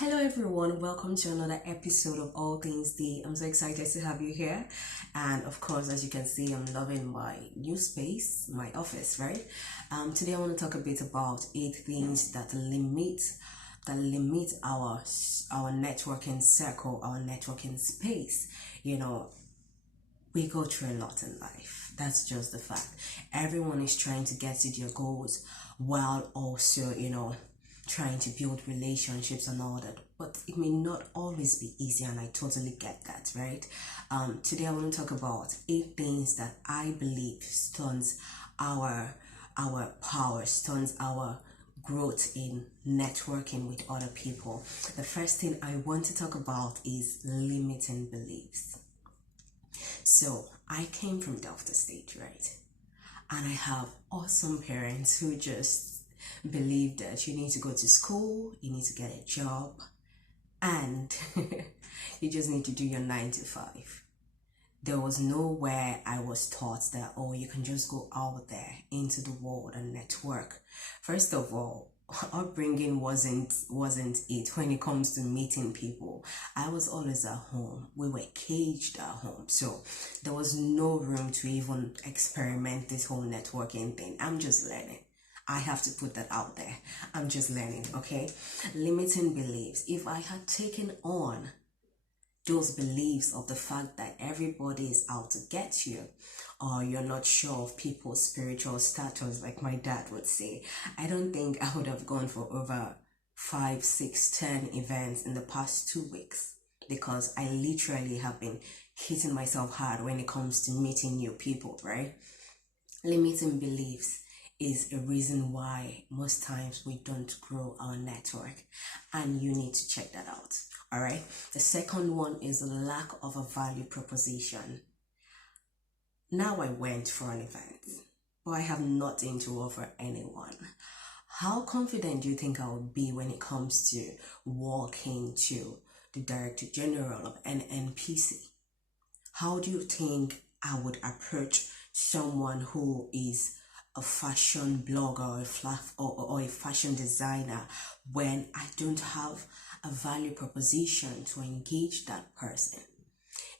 Hello everyone, welcome to another episode of All Things Dee. I'm so excited to have you here. And of course, as you can see, I'm loving my new space, my office, right? Today I want to talk a bit about 8 things that limit our networking circle, our networking space. We go through a lot in life. That's just the fact. Everyone is trying to get to their goals while also, trying to build relationships and all that. But it may not always be easy, and I totally get that, right? Today I want to talk about 8 things that I believe stunts our power, stunts our growth in networking with other people. The first thing I want to talk about is limiting beliefs. So I came from Delta State, right? And I have awesome parents who just believe that you need to go to school, you need to get a job, and you just need to do your 9 to 5. There was nowhere I was taught that, you can just go out there into the world and network. First of all, upbringing wasn't it when it comes to meeting people. I was always at home. We were caged at home, so there was no room to even experiment this whole networking thing. I'm just learning. I have to put that out there. I'm just learning, okay? Limiting beliefs. If I had taken on those beliefs of the fact that everybody is out to get you, or you're not sure of people's spiritual status, like my dad would say, I don't think I would have gone for over 5, 6, 10 events in the past 2 weeks, because I literally have been hitting myself hard when it comes to meeting new people, right? Limiting beliefs is a reason why most times we don't grow our network, and you need to check that out. All right. The second one is a lack of a value proposition. Now I went for an event, but I have nothing to offer anyone. How confident do you think I would be when it comes to walking to the Director General of an NPC? How do you think I would approach someone who is a fashion blogger or a fashion designer when I don't have a value proposition to engage that person?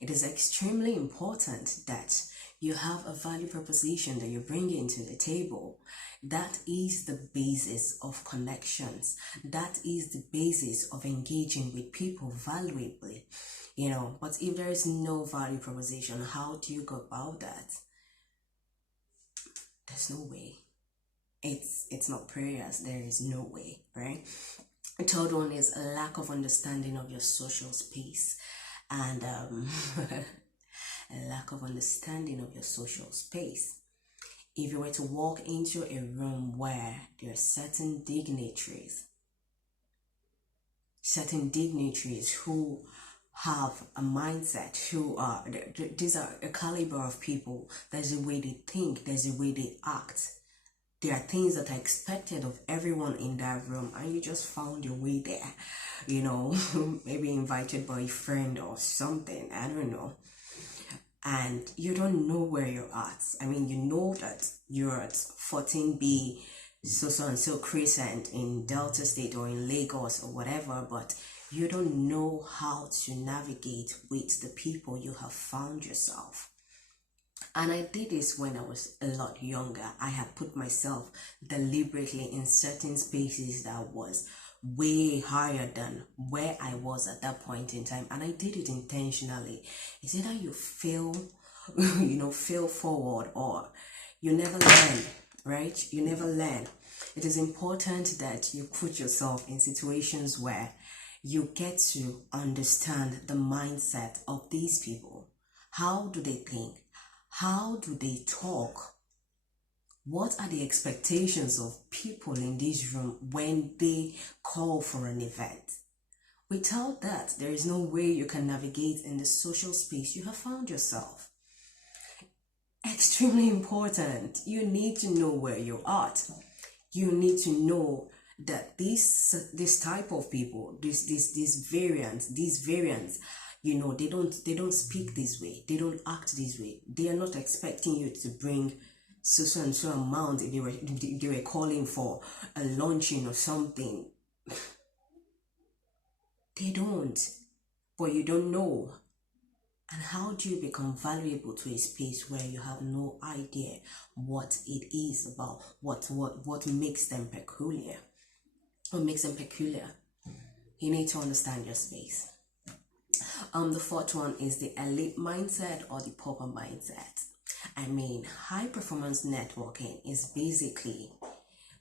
It is extremely important that you have a value proposition that you bring into the table. That is the basis of connections. That is the basis of engaging with people valuably. But if there is no value proposition, how do you go about that? There's no way. It's not prayers. There is no way, right? The third one is a lack of understanding of your social space, and a lack of understanding of your social space. If you were to walk into a room where there are certain dignitaries who have a mindset, these are a caliber of people. There's a way they think, there's a way they act. There are things that are expected of everyone in that room, and you just found your way there, maybe invited by a friend or something, I don't know. And you don't know where you're at. I mean, you know that you're at 14B, so Crescent in Delta State or in Lagos or whatever, but you don't know how to navigate with the people you have found yourself. And I did this when I was a lot younger. I had put myself deliberately in certain spaces that was way higher than where I was at that point in time. And I did it intentionally. It's either you fail forward, or you never learn, right? You never learn. It is important that you put yourself in situations where you get to understand the mindset of these people. How do they think? How do they talk? What are the expectations of people in this room when they call for an event? Without that, there is no way you can navigate in the social space you have found yourself. Extremely important. You need to know where you're at. You need to know that this type of people, these variants, they don't speak this way, they don't act this way. They are not expecting you to bring so and so amount if they were calling for a launching or something. They don't. But you don't know. And how do you become valuable to a space where you have no idea what it is about, what makes them peculiar? What makes them peculiar? You need to understand your space. The fourth one is the elite mindset or the pauper mindset. I mean, high performance networking is basically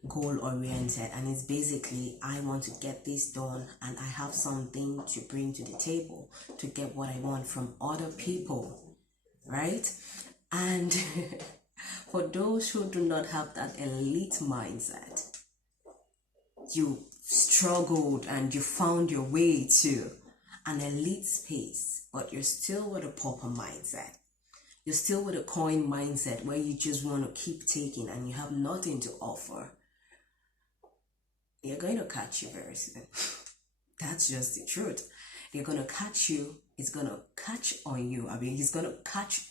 goal oriented, and it's basically, I want to get this done and I have something to bring to the table to get what I want from other people, right? And for those who do not have that elite mindset, you struggled and you found your way to an elite space, but you're still with a pauper mindset. You're still with a coin mindset where you just want to keep taking and you have nothing to offer. They're going to catch you very soon. That's just the truth. They're going to catch you. It's going to catch on you. I mean, he's going to catch.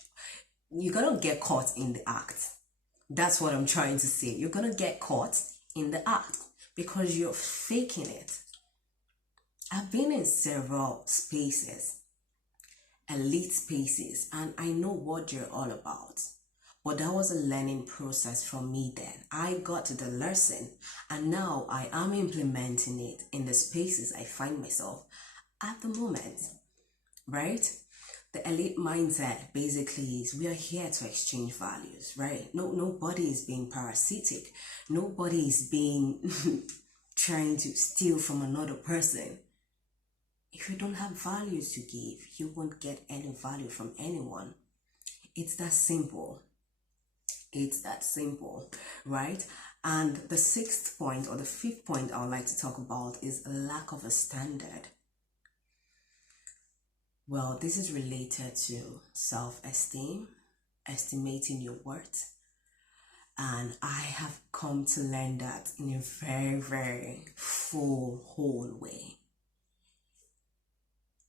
You're going to get caught in the act. That's what I'm trying to say. You're going to get caught in the act because you're faking it. I've been in several spaces, elite spaces, and I know what you're all about. But that was a learning process for me then. I got the lesson and now I am implementing it in the spaces I find myself at the moment, right? The elite mindset basically is we are here to exchange values, right? Nobody is being parasitic. Nobody is being trying to steal from another person. If you don't have values to give, you won't get any value from anyone. It's that simple. It's that simple, right? And the sixth point or the fifth point I would like to talk about is a lack of a standard. Well, this is related to self-esteem, estimating your worth. And I have come to learn that in a very, very full, whole way.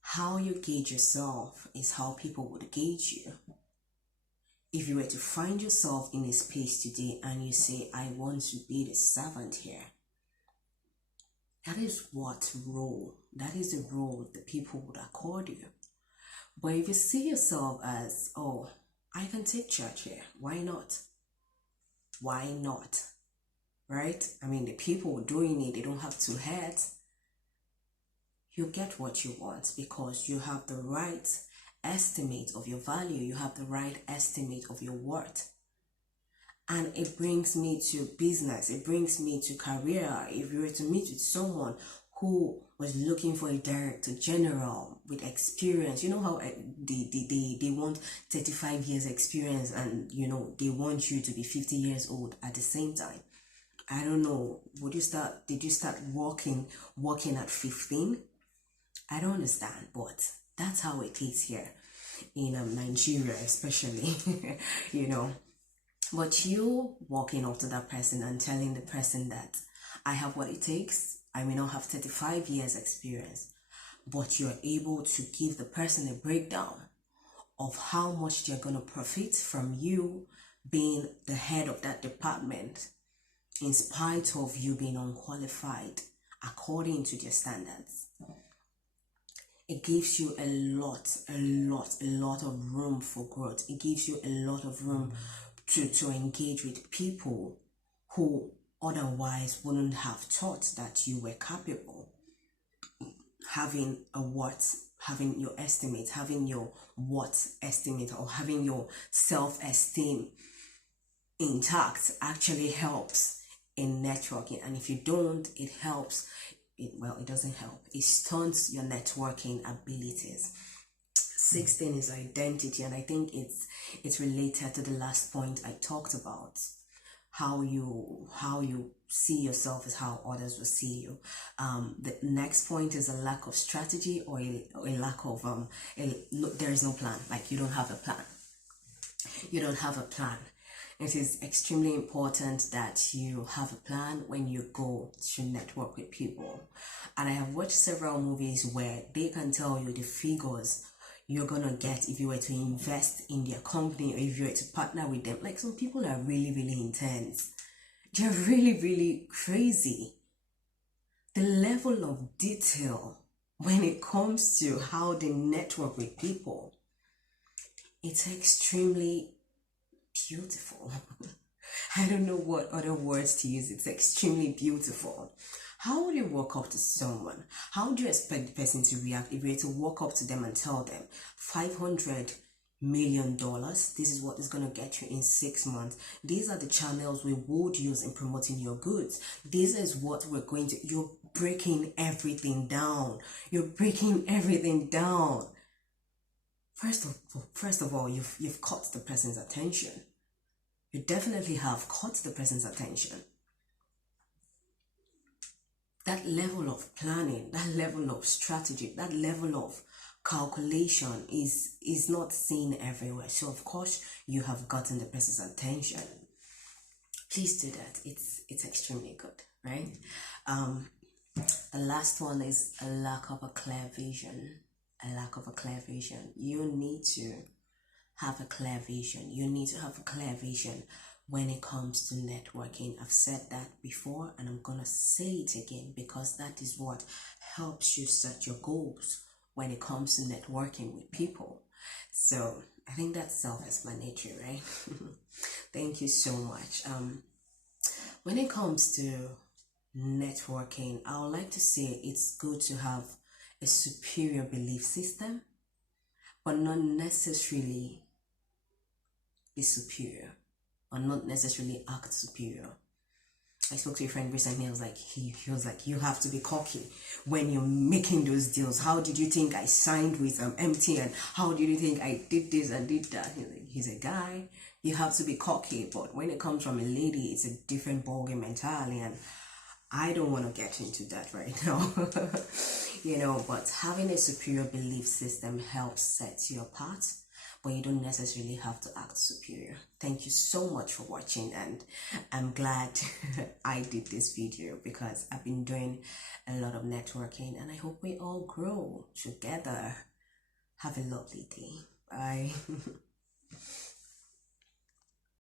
How you gauge yourself is how people would gauge you. If you were to find yourself in a space today and you say, I want to be the servant here, that is the role the people would accord you. But if you see yourself as, oh, I can take charge here, why not? Why not? Right? I mean, the people doing it, they don't have two heads. You get what you want because you have the right estimate of your value, you have the right estimate of your worth. And it brings me to business, it brings me to career. If you were to meet with someone who was looking for a director general with experience, you know how they want 35 years experience and you know they want you to be 50 years old at the same time. I don't know, did you start working at 15? I don't understand, but that's how it is here in Nigeria, especially, you know. But you walking up to that person and telling the person that I have what it takes, I may not have 35 years experience, but you're able to give the person a breakdown of how much they're going to profit from you being the head of that department, in spite of you being unqualified according to their standards. It gives you a lot of room for growth. It gives you a lot of room to engage with people who otherwise wouldn't have thought that you were capable. Having your estimate, having your worth estimate, or having your self-esteem intact actually helps in networking. And if you don't, it helps. It doesn't help. It stunts your networking abilities. 16 is identity, and I think it's related to the last point I talked about. How you see yourself is how others will see you. The next point is a lack of strategy or a lack of there is no plan. Like you don't have a plan. You don't have a plan. It is extremely important that you have a plan when you go to network with people. And I have watched several movies where they can tell you the figures you're gonna get if you were to invest in their company or if you were to partner with them. Like some people are really, really intense. They're really, really crazy. The level of detail when it comes to how they network with people, it's extremely beautiful. I don't know what other words to use. It's extremely beautiful. How would you walk up to someone? How do you expect the person to react if you were to walk up to them and tell them $500 million, this is what is going to get you in 6 months. These are the channels we would use in promoting your goods. This is what we're going to, you're breaking everything down. You're breaking everything down. First of all, you've caught the person's attention. You definitely have caught the person's attention. That level of planning, that level of strategy, that level of calculation is not seen everywhere. So of course you have gotten the person's attention. Please do that. It's extremely good, right? The last one is a lack of a clear vision. A lack of a clear vision. You need to have a clear vision. You need to have a clear vision when it comes to networking. I've said that before and I'm gonna say it again because that is what helps you set your goals when it comes to networking with people. So I think that's self-explanatory, right? Thank you so much. When it comes to networking, I would like to say it's good to have a superior belief system, but not necessarily be superior or not necessarily act superior. I spoke to a friend recently. I was like, he was like, you have to be cocky when you're making those deals. How did you think I signed with MTN? How did you think I did this and did that? He's a guy. You have to be cocky, but when it comes from a lady, it's a different ballgame entirely, and I don't want to get into that right now. But having a superior belief system helps set you apart, but you don't necessarily have to act superior. Thank you so much for watching, and I'm glad I did this video because I've been doing a lot of networking and I hope we all grow together. Have a lovely day. Bye.